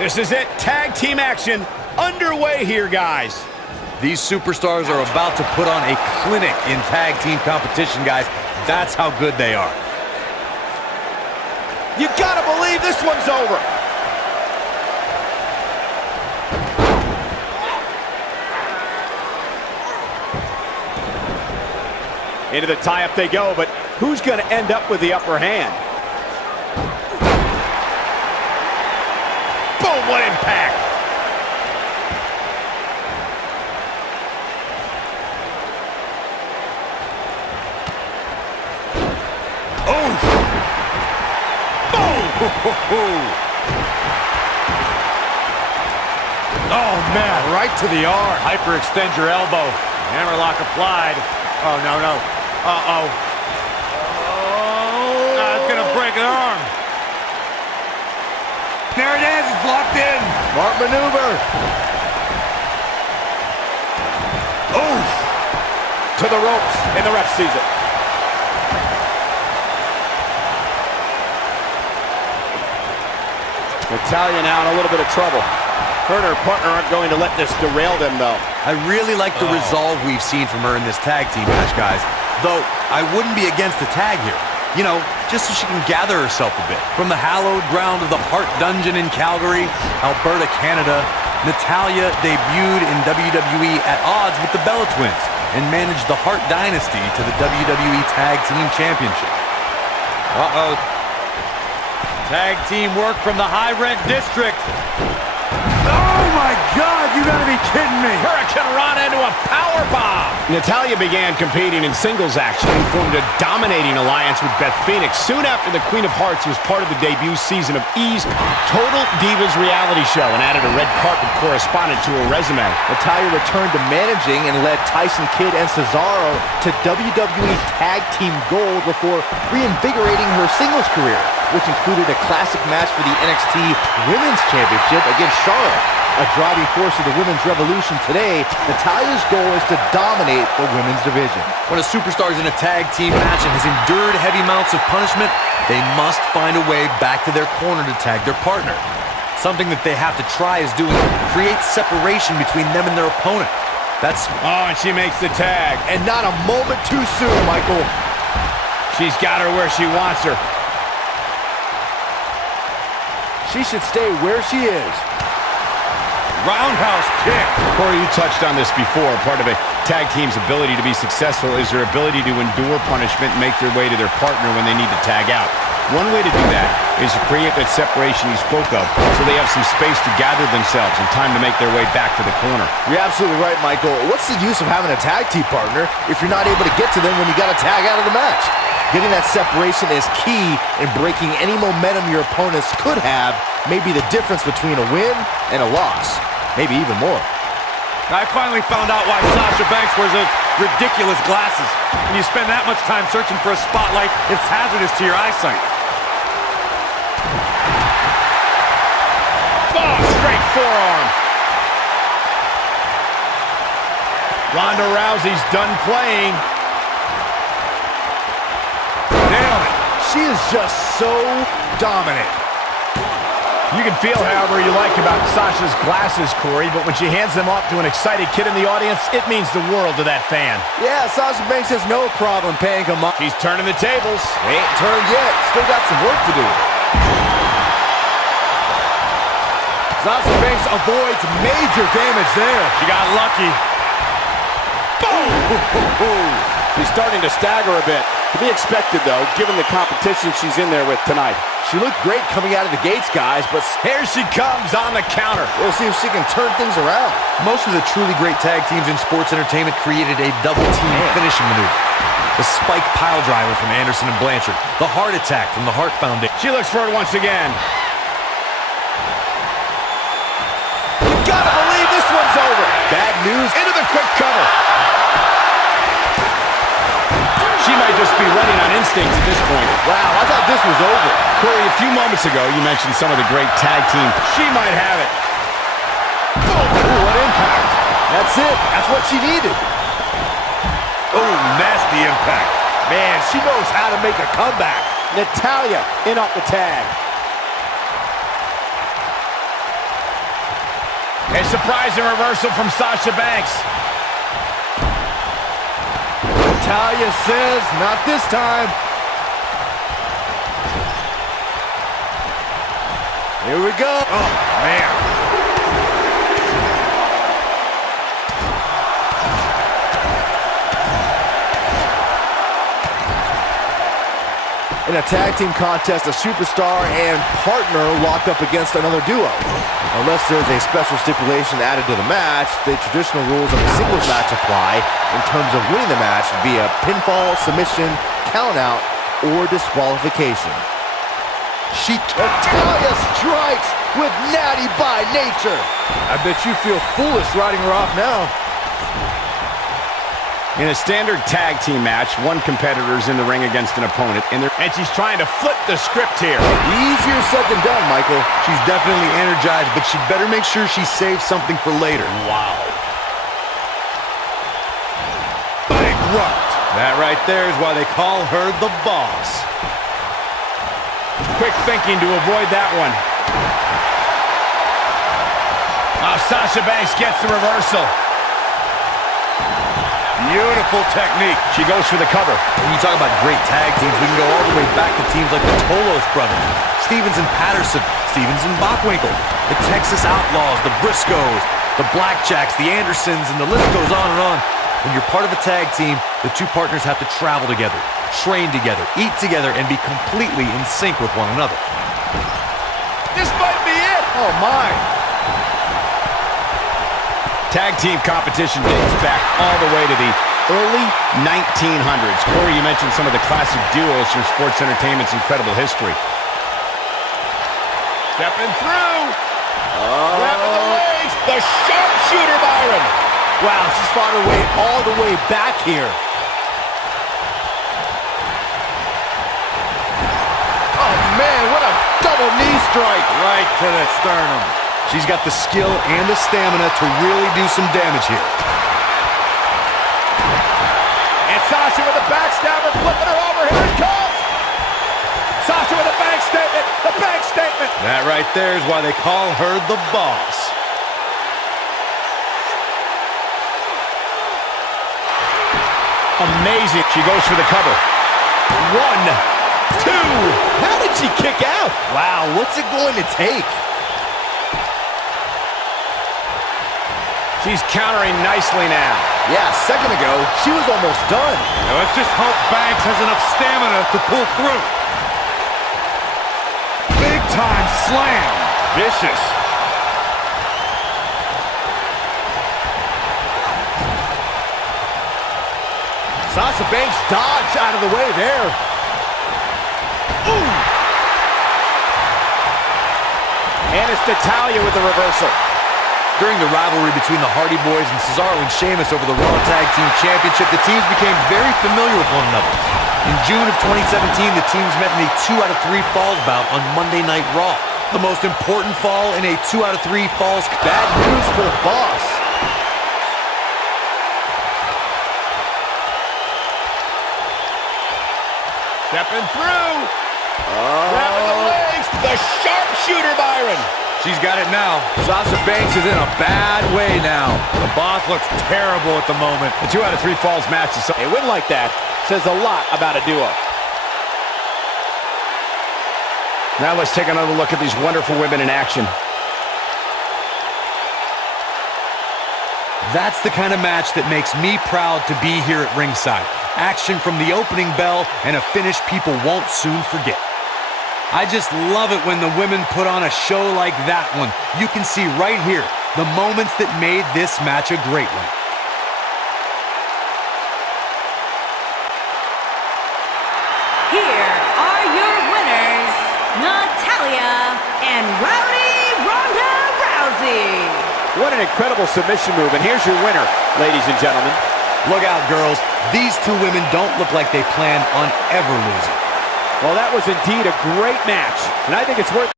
This is it. Tag team action underway here, guys. These superstars are about to put on a clinic in tag team competition, guys. That's how good they are. You gotta believe this one's over. Into the tie-up they go, but who's gonna end up with the upper hand? Boom, what impact! Oh! Boom! Oh, man, right to the arm. Hyperextend your elbow. Hammerlock applied. Oh, no, no. Uh-oh. Oh! It's gonna break an arm. There it is, it's locked in. Smart maneuver. Oh! To the ropes, and the ref sees it. Natalya now in a little bit of trouble. Her and her partner aren't going to let this derail them, though. I really like the resolve we've seen from her in this tag team match, guys. Though, I wouldn't be against the tag here. You know, just so she can gather herself a bit. From the hallowed ground of the Heart Dungeon in Calgary, Alberta, Canada, Natalya debuted in WWE at odds with the Bella Twins and managed the Hart Dynasty to the WWE Tag Team Championship. Uh-oh. Tag team work from the high-rent district. Oh, my God, you gotta be kidding me. Hurricane Rana into a powerbomb. Natalya began competing in singles action and formed a dominating alliance with Beth Phoenix soon after the Queen of Hearts was part of the debut season of E's Total Divas reality show and added a red carpet correspondent to her resume. Natalya returned to managing and led Tyson Kidd and Cesaro to WWE Tag Team Gold before reinvigorating her singles career, which included a classic match for the NXT Women's Championship against Charlotte. A driving force of the women's revolution today, Natalya's goal is to dominate the women's division. When a superstar is in a tag team match and has endured heavy amounts of punishment, they must find a way back to their corner to tag their partner. Something that they have to try is doing create separation between them and their opponent. That's... Oh, and she makes the tag. And not a moment too soon, Michael. She's got her where she wants her. She should stay where she is. Roundhouse kick. Corey, you touched on this before. Part of a tag team's ability to be successful is their ability to endure punishment and make their way to their partner when they need to tag out. One way to do that is to create that separation you spoke of so they have some space to gather themselves and time to make their way back to the corner. You're absolutely right, Michael. What's the use of having a tag team partner if you're not able to get to them when you got to tag out of the match? Getting that separation is key in breaking any momentum your opponents could have, maybe the difference between a win and a loss. Maybe even more. I finally found out why Sasha Banks wears those ridiculous glasses. When you spend that much time searching for a spotlight, it's hazardous to your eyesight. Oh, straight forearm. Ronda Rousey's done playing. Nailed it. She is just so dominant. You can feel however you like about Sasha's glasses, Corey, but when she hands them off to an excited kid in the audience, it means the world to that fan. Yeah, Sasha Banks has no problem paying him up. She's turning the tables. They ain't turned yet. Still got some work to do. Sasha Banks avoids major damage there. She got lucky. Boom! She's starting to stagger a bit. To be expected, though, given the competition she's in there with tonight. She looked great coming out of the gates, guys, but Here she comes on the counter. we'll see if she can turn things around. most of the truly great tag teams in sports entertainment created a double team finishing maneuver. The spike pile driver from Anderson and Blanchard. The heart attack from the Hart Foundation. She looks for it once again. You gotta believe this one's over. Bad news into the quick cover. She might just be running on instinct at this point. Wow, I thought this was over. Corey, a few moments ago, you mentioned some of the great tag team. She might have it. Boom! Ooh, what impact. That's it. That's what she needed. Oh, nasty impact. Man, she knows how to make a comeback. Natalya in off the tag. A surprising reversal from Sasha Banks. Natalya says, not this time. Here we go. Oh, man. In a tag team contest, a superstar and partner lock up against another duo. Unless there's a special stipulation added to the match, the traditional rules of a singles match apply in terms of winning the match via pinfall, submission, countout, or disqualification. Natalya strikes with natty by nature. I bet you feel foolish riding her off now. In a standard tag team match, one competitor is in the ring against an opponent, and she's trying to flip the script here. Easier said than done, Michael. She's definitely energized, but she'd better make sure she saves something for later. Wow. Bankrupt. That right there is why they call her the boss. Quick thinking to avoid that one. Oh, Sasha Banks gets the reversal. Beautiful technique. She goes for the cover. When you talk about great tag teams, we can go all the way back to teams like the Tolos brothers, Stevens and Patterson, Stevens and Bockwinkel, the Texas Outlaws, the Briscoes, the Blackjacks, the Andersons, and the list goes on and on. When you're part of a tag team, the two partners have to travel together, train together, eat together, and be completely in sync with one another. This might be it. Oh, my. Tag team competition dates back all the way to the early 1900s. Corey, you mentioned some of the classic duos from sports entertainment's incredible history. Stepping through. Grabbing the legs. The sharpshooter, Byron. Wow, she's fought her way all the way back here. Oh, man, what a double knee strike. Right to the sternum. She's got the skill and the stamina to really do some damage here. And Sasha with a backstabber, flipping her over. Here it comes. Sasha with a bank statement. The bank statement. That right there is why they call her the boss. Amazing. She goes for the cover. 1, 2. How did she kick out? Wow, what's it going to take? She's countering nicely now. Yeah, a second ago, she was almost done. Now let's just hope Banks has enough stamina to pull through. Big time slam. Vicious. Sasha Banks dodged out of the way there. Ooh. And it's Natalya with the reversal. During the rivalry between the Hardy Boys and Cesaro and Sheamus over the Raw Tag Team Championship, the teams became very familiar with one another. In June of 2017, the teams met in a 2 out of 3 falls bout on Monday Night Raw. The most important fall in a 2 out of 3 falls. Bad news for the boss. Stepping through. Grabbing the legs. The sharpshooter, Byron. She's got it now. Sasha Banks is in a bad way now. The boss looks terrible at the moment. The 2 out of 3 falls match is A win like that says a lot about a duo. Now let's take another look at these wonderful women in action. That's the kind of match that makes me proud to be here at ringside. Action from the opening bell and a finish people won't soon forget. I just love it when the women put on a show like that one. You can see right here the moments that made this match a great one. Here are your winners, Natalya and Ronda Rousey. What an incredible submission move, and here's your winner, ladies and gentlemen. Look out, girls. These two women don't look like they plan on ever losing. Well, that was indeed a great match, and I think it's worth